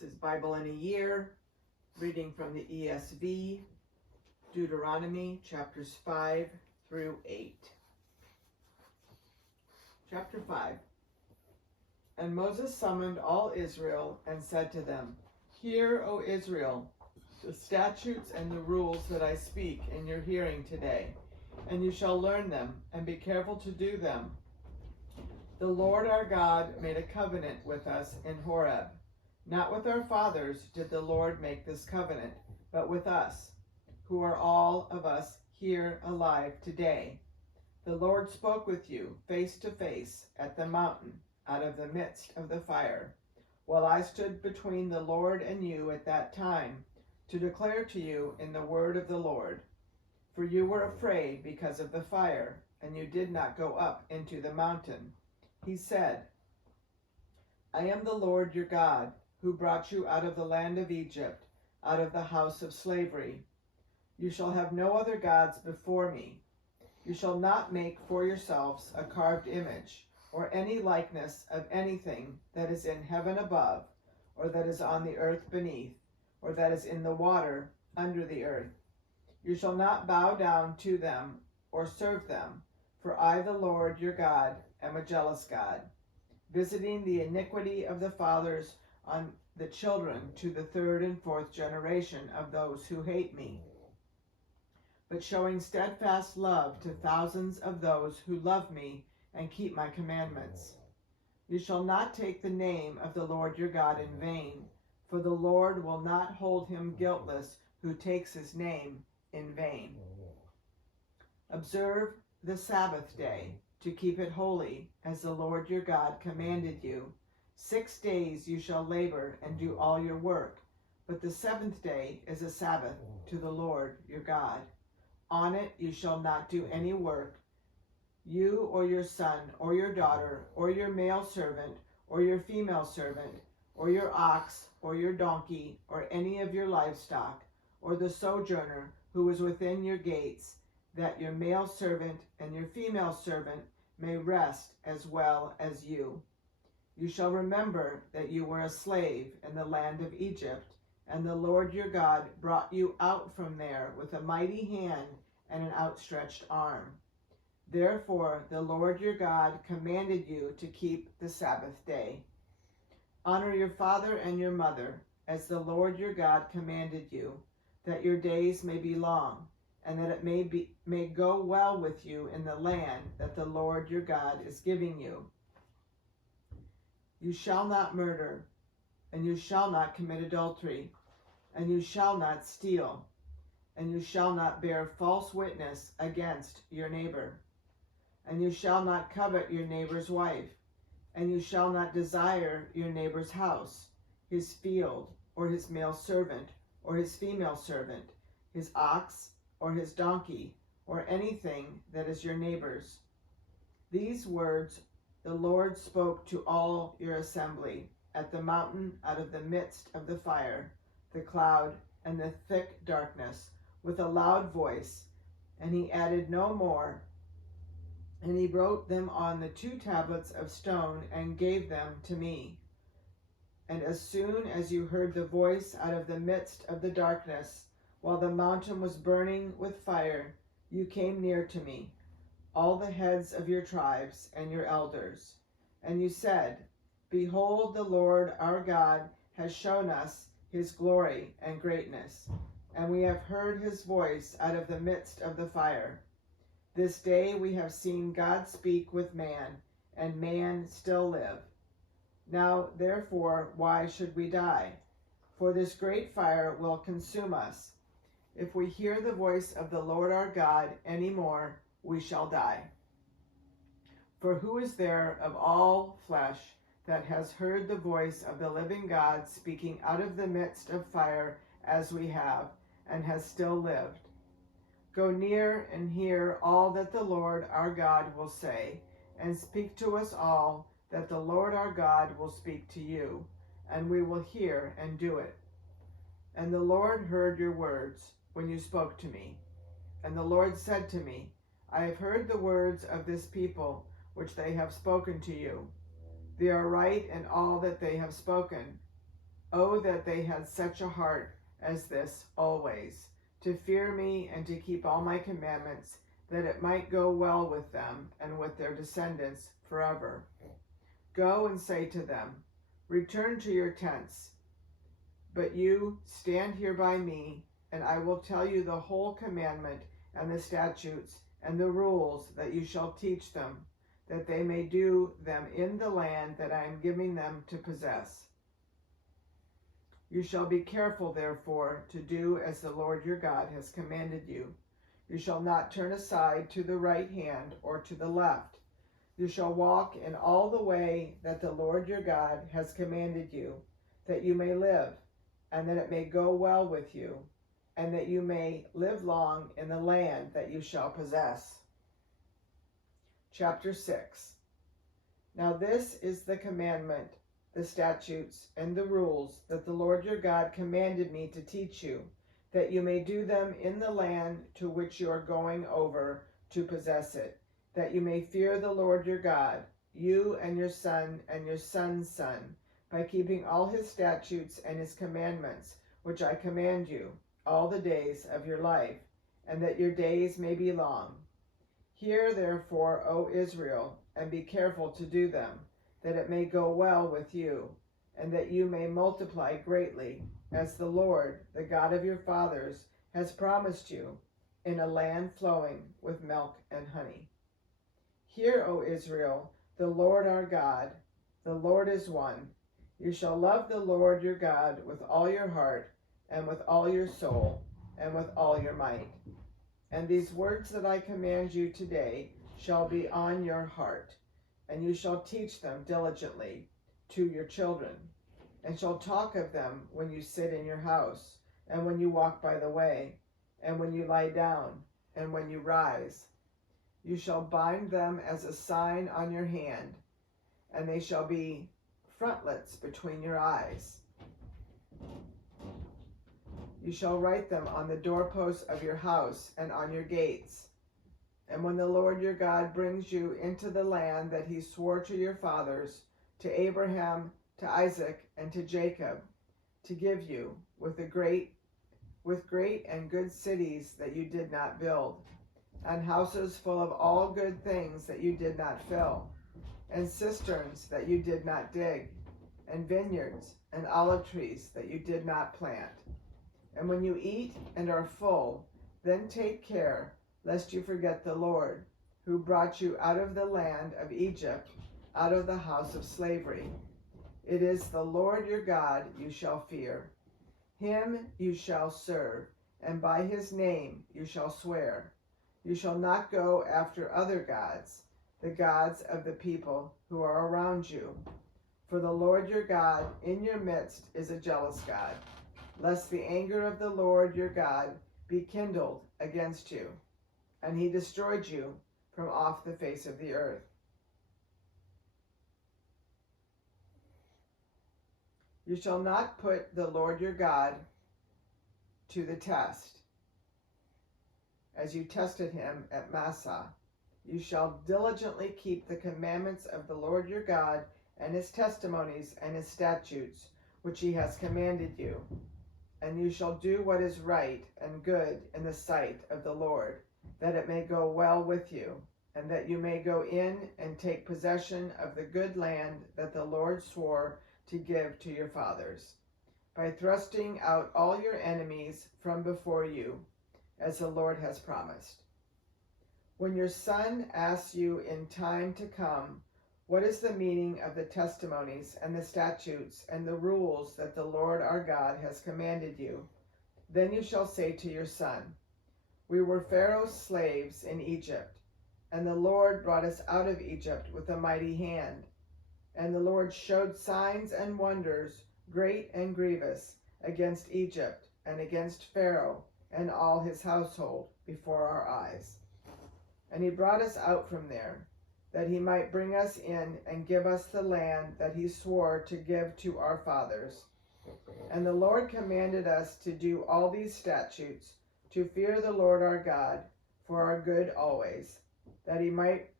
This is Bible in a Year, reading from the ESV, Deuteronomy chapters 5 through 8. Chapter 5. And Moses summoned all Israel and said to them, Hear, O Israel, the statutes and the rules that I speak in your hearing today, and you shall learn them and be careful to do them. The Lord our God made a covenant with us in Horeb. Not with our fathers did the Lord make this covenant, but with us, who are all of us here alive today. The Lord spoke with you face to face at the mountain out of the midst of the fire, while I stood between the Lord and you at that time to declare to you in the word of the Lord. For you were afraid because of the fire, and you did not go up into the mountain. He said, I am the Lord your God, who brought you out of the land of Egypt, out of the house of slavery. You shall have no other gods before me. You shall not make for yourselves a carved image, or any likeness of anything that is in heaven above, or that is on the earth beneath, or that is in the water under the earth. You shall not bow down to them or serve them, for I, the Lord your God, am a jealous God, visiting the iniquity of the fathers on the children to the third and fourth generation of those who hate me, but showing steadfast love to thousands of those who love me and keep my commandments. You shall not take the name of the Lord your God in vain, for the Lord will not hold him guiltless who takes his name in vain. Observe the Sabbath day to keep it holy, as the Lord your God commanded you. 6 days you shall labor and do all your work, but the seventh day is a Sabbath to the Lord your God. On it you shall not do any work, you or your son or your daughter or your male servant or your female servant or your ox or your donkey or any of your livestock or the sojourner who is within your gates, that your male servant and your female servant may rest as well as you. You shall remember that you were a slave in the land of Egypt, and the Lord your God brought you out from there with a mighty hand and an outstretched arm. Therefore the Lord your God commanded you to keep the Sabbath day. Honor your father and your mother, as the Lord your God commanded you, that your days may be long, and that it may go well with you in the land that the Lord your God is giving you. You shall not murder, and you shall not commit adultery, and you shall not steal, and you shall not bear false witness against your neighbor, and you shall not covet your neighbor's wife, and you shall not desire your neighbor's house, his field, or his male servant, or his female servant, his ox, or his donkey, or anything that is your neighbor's. These words the Lord spoke to all your assembly at the mountain out of the midst of the fire, the cloud, and the thick darkness, with a loud voice, and he added no more. And he wrote them on the 2 tablets of stone and gave them to me. And as soon as you heard the voice out of the midst of the darkness, while the mountain was burning with fire, you came near to me, all the heads of your tribes and your elders. And you said, Behold, the Lord our God has shown us his glory and greatness, and we have heard his voice out of the midst of the fire. This day we have seen God speak with man, and man still live. Now, therefore, why should we die? For this great fire will consume us. If we hear the voice of the Lord our God any more, we shall die. For who is there of all flesh that has heard the voice of the living God speaking out of the midst of fire as we have, and has still lived? Go near and hear all that the Lord our God will say, and speak to us all that the Lord our God will speak to you, and we will hear and do it. And the Lord heard your words when you spoke to me. And the Lord said to me, I have heard the words of this people which they have spoken to you. They are right in all that they have spoken. Oh, that they had such a heart as this always, to fear me and to keep all my commandments, that it might go well with them and with their descendants forever. Go and say to them, return to your tents, but you stand here by me, and I will tell you the whole commandment and the statutes and the rules that you shall teach them, that they may do them in the land that I am giving them to possess. You shall be careful, therefore, to do as the Lord your God has commanded you. You shall not turn aside to the right hand or to the left. You shall walk in all the way that the Lord your God has commanded you, that you may live, and that it may go well with you, and that you may live long in the land that you shall possess. Chapter 6. Now this is the commandment, the statutes, and the rules that the Lord your God commanded me to teach you, that you may do them in the land to which you are going over to possess it, that you may fear the Lord your God, you and your son and your son's son, by keeping all his statutes and his commandments, which I command you, all the days of your life, and that your days may be long. Hear therefore, O Israel, and be careful to do them, that it may go well with you, and that you may multiply greatly, as the Lord, the God of your fathers, has promised you, in a land flowing with milk and honey. Hear, O Israel, the Lord our God, the Lord is one. You shall love the Lord your God with all your heart, and with all your soul, and with all your might. And these words that I command you today shall be on your heart, and you shall teach them diligently to your children, and shall talk of them when you sit in your house, and when you walk by the way, and when you lie down, and when you rise. You shall bind them as a sign on your hand, and they shall be frontlets between your eyes. You shall write them on the doorposts of your house and on your gates. And when the Lord your God brings you into the land that he swore to your fathers, to Abraham, to Isaac, and to Jacob, to give you, with great and good cities that you did not build, and houses full of all good things that you did not fill, and cisterns that you did not dig, and vineyards and olive trees that you did not plant. And when you eat and are full, then take care lest you forget the Lord, who brought you out of the land of Egypt, out of the house of slavery. It is the Lord your God you shall fear. Him you shall serve, and by his name you shall swear. You shall not go after other gods, the gods of the people who are around you. For the Lord your God in your midst is a jealous God, lest the anger of the Lord your God be kindled against you, and he destroyed you from off the face of the earth. You shall not put the Lord your God to the test, as you tested him at Massah. You shall diligently keep the commandments of the Lord your God and his testimonies and his statutes, which he has commanded you. And you shall do what is right and good in the sight of the Lord, that it may go well with you, and that you may go in and take possession of the good land that the Lord swore to give to your fathers, by thrusting out all your enemies from before you, as the Lord has promised. When your son asks you in time to come, what is the meaning of the testimonies and the statutes and the rules that the Lord our God has commanded you, then you shall say to your son, we were Pharaoh's slaves in Egypt, and the Lord brought us out of Egypt with a mighty hand. And the Lord showed signs and wonders, great and grievous, against Egypt and against Pharaoh and all his household before our eyes. And he brought us out from there, that he might bring us in and give us the land that he swore to give to our fathers. And the Lord commanded us to do all these statutes, to fear the Lord our God for our good always, that he might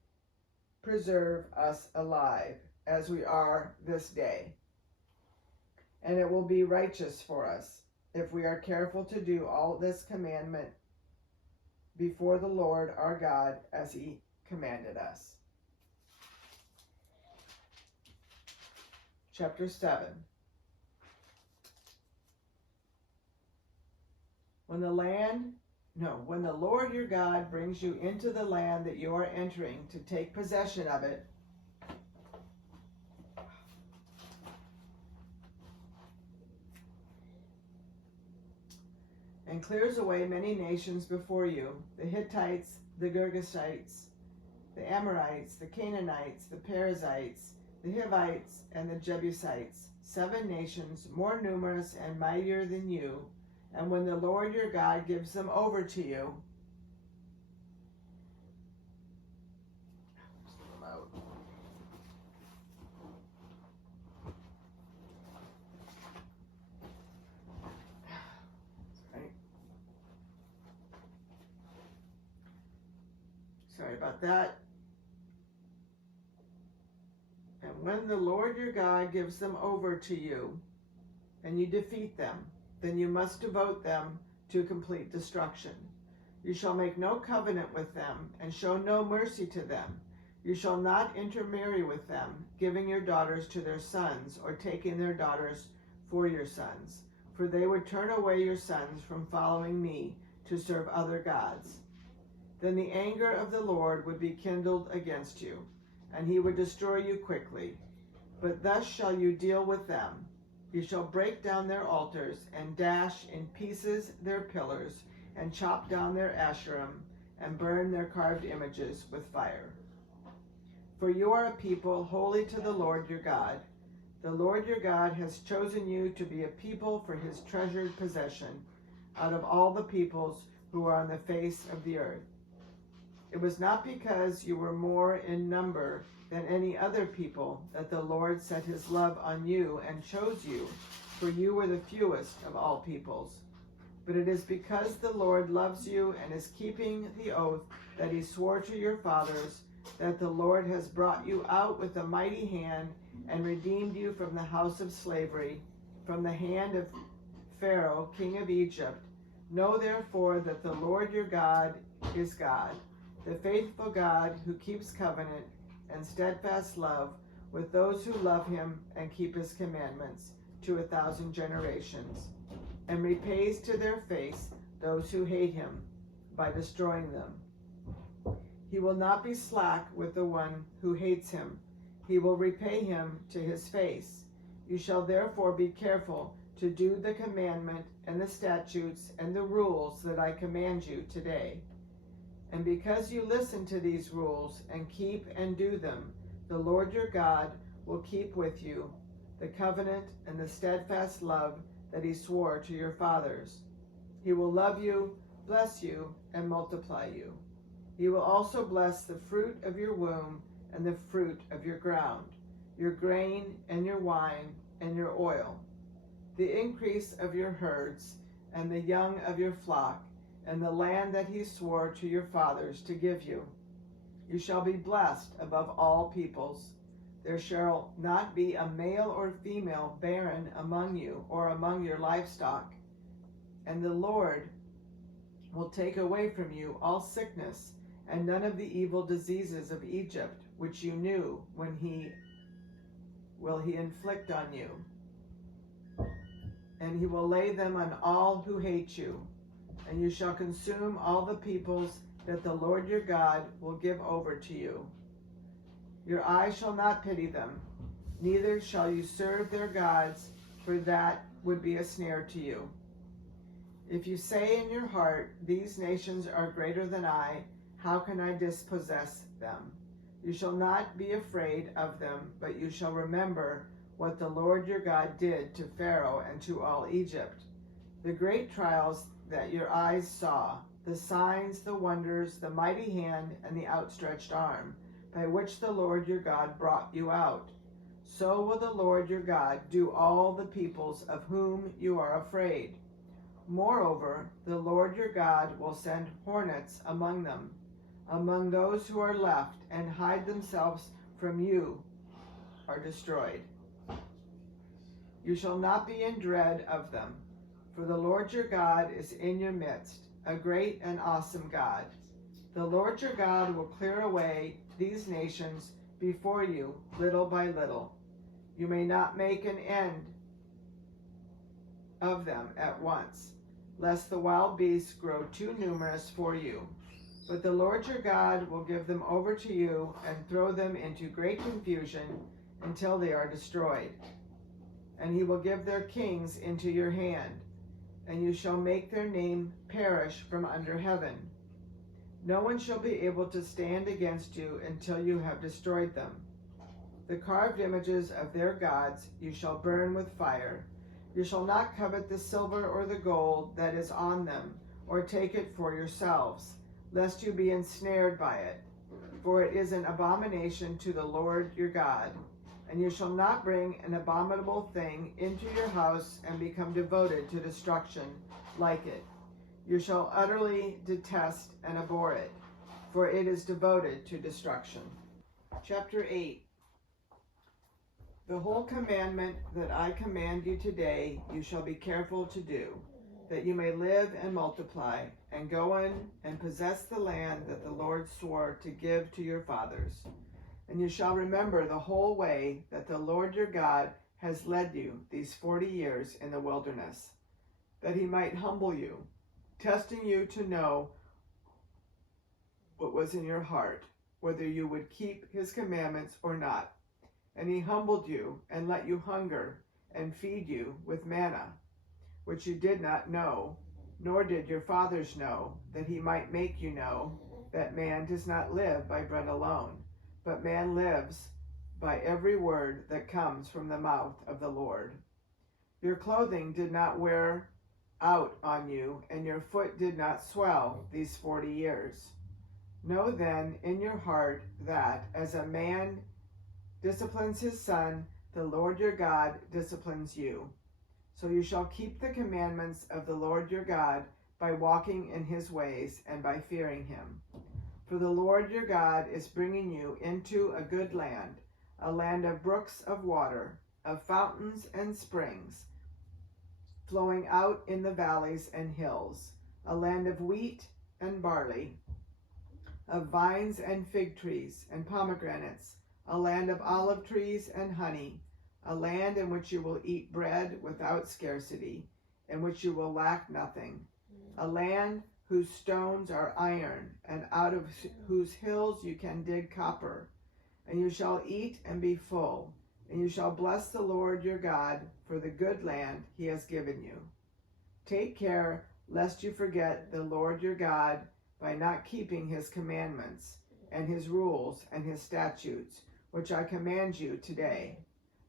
preserve us alive, as we are this day. and it will be righteous for us if we are careful to do all this commandment before the Lord our God as he commanded us. Chapter 7. When the Lord your God brings you into the land that you are entering to take possession of it, and clears away many nations before you, the Hittites, the Girgashites, the Amorites, the Canaanites, the Perizzites, the Hivites, and the Jebusites, 7 nations more numerous and mightier than you, and when the Lord your God gives them over to you, sorry about that. And when the Lord your God gives them over to you, and you defeat them, then you must devote them to complete destruction. You shall make no covenant with them, and show no mercy to them. You shall not intermarry with them, giving your daughters to their sons, or taking their daughters for your sons, for they would turn away your sons from following me to serve other gods. Then the anger of the Lord would be kindled against you, and he would destroy you quickly. But thus shall you deal with them. You shall break down their altars, and dash in pieces their pillars, and chop down their Asherim, and burn their carved images with fire. For you are a people holy to the Lord your God. The Lord your God has chosen you to be a people for his treasured possession out of all the peoples who are on the face of the earth. It was not because you were more in number than any other people that the Lord set his love on you and chose you, for you were the fewest of all peoples. But it is because the Lord loves you and is keeping the oath that he swore to your fathers, that the Lord has brought you out with a mighty hand and redeemed you from the house of slavery, from the hand of Pharaoh, king of Egypt. Know therefore that the Lord your God is God, the faithful God who keeps covenant and steadfast love with those who love him and keep his commandments to 1,000 generations, and repays to their face those who hate him by destroying them. He will not be slack with the one who hates him. He will repay him to his face. You shall therefore be careful to do the commandment and the statutes and the rules that I command you today. And because you listen to these rules and keep and do them, the Lord your God will keep with you the covenant and the steadfast love that he swore to your fathers. He will love you, bless you, and multiply you. He will also bless the fruit of your womb and the fruit of your ground, your grain and your wine and your oil, the increase of your herds and the young of your flock, and the land that he swore to your fathers to give you. You shall be blessed above all peoples. There shall not be a male or female barren among you or among your livestock. And the Lord will take away from you all sickness and none of the evil diseases of Egypt, which you knew when he inflict on you. And he will lay them on all who hate you. And you shall consume all the peoples that the Lord your God will give over to you. Your eye shall not pity them, neither shall you serve their gods, for that would be a snare to you. If you say in your heart, these nations are greater than I, how can I dispossess them? You shall not be afraid of them, but you shall remember what the Lord your God did to Pharaoh and to all Egypt, the great trials that your eyes saw, the signs, the wonders, the mighty hand, and the outstretched arm, by which the Lord your God brought you out. So will the Lord your God do all the peoples of whom you are afraid. Moreover, the Lord your God will send hornets among them, among those who are left, and hide themselves from you are destroyed. You shall not be in dread of them, for the Lord your God is in your midst, a great and awesome God. The Lord your God will clear away these nations before you little by little. You may not make an end of them at once, lest the wild beasts grow too numerous for you. But the Lord your God will give them over to you and throw them into great confusion until they are destroyed. And he will give their kings into your hand, and you shall make their name perish from under heaven. No one shall be able to stand against you until you have destroyed them. The carved images of their gods you shall burn with fire. You shall not covet the silver or the gold that is on them, or take it for yourselves, lest you be ensnared by it. For it is an abomination to the Lord your God. And you shall not bring an abominable thing into your house and become devoted to destruction like it. You shall utterly detest and abhor it, for it is devoted to destruction. Chapter 8. The whole commandment that I command you today you shall be careful to do, that you may live and multiply, and go in and possess the land that the Lord swore to give to your fathers. And you shall remember the whole way that the Lord your God has led you these 40 years in the wilderness, that he might humble you, testing you to know what was in your heart, whether you would keep his commandments or not. And he humbled you and let you hunger and feed you with manna, which you did not know, nor did your fathers know, that he might make you know that man does not live by bread alone, but man lives by every word that comes from the mouth of the Lord. Your clothing did not wear out on you, and your foot did not swell these 40 years. Know then in your heart that, as a man disciplines his son, the Lord your God disciplines you. So you shall keep the commandments of the Lord your God by walking in his ways and by fearing him. For the Lord your God is bringing you into a good land, a land of brooks of water, of fountains and springs, flowing out in the valleys and hills, a land of wheat and barley, of vines and fig trees and pomegranates, a land of olive trees and honey, a land in which you will eat bread without scarcity, in which you will lack nothing, a land whose stones are iron, and out of whose hills you can dig copper. And you shall eat and be full, and you shall bless the Lord your God for the good land he has given you. Take care lest you forget the Lord your God by not keeping his commandments, and his rules and his statutes, which I command you today.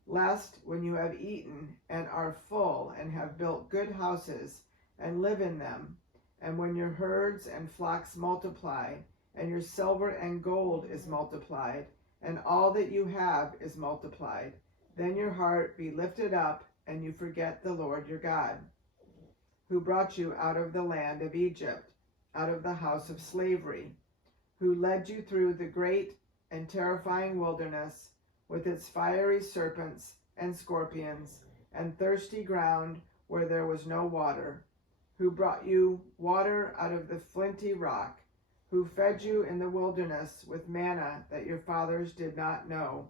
Lest, when you have eaten and are full and have built good houses and live in them, and when your herds and flocks multiply, and your silver and gold is multiplied, and all that you have is multiplied, then your heart be lifted up, and you forget the Lord your God, who brought you out of the land of Egypt, out of the house of slavery, who led you through the great and terrifying wilderness, with its fiery serpents and scorpions, and thirsty ground where there was no water, who brought you water out of the flinty rock, who fed you in the wilderness with manna that your fathers did not know,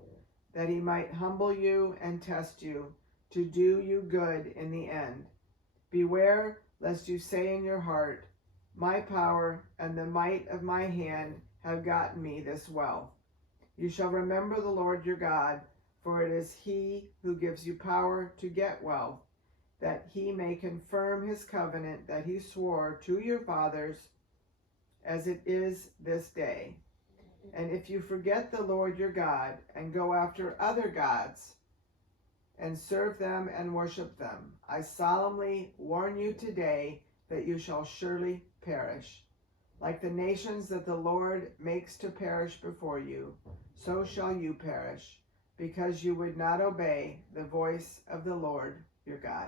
that he might humble you and test you, to do you good in the end. Beware lest you say in your heart, my power and the might of my hand have gotten me this wealth. You shall remember the Lord your God, for it is he who gives you power to get wealth, that he may confirm his covenant that he swore to your fathers, as it is this day. And if you forget the Lord your God, and go after other gods, and serve them and worship them, I solemnly warn you today that you shall surely perish. Like the nations that the Lord makes to perish before you, so shall you perish, because you would not obey the voice of the Lord your God.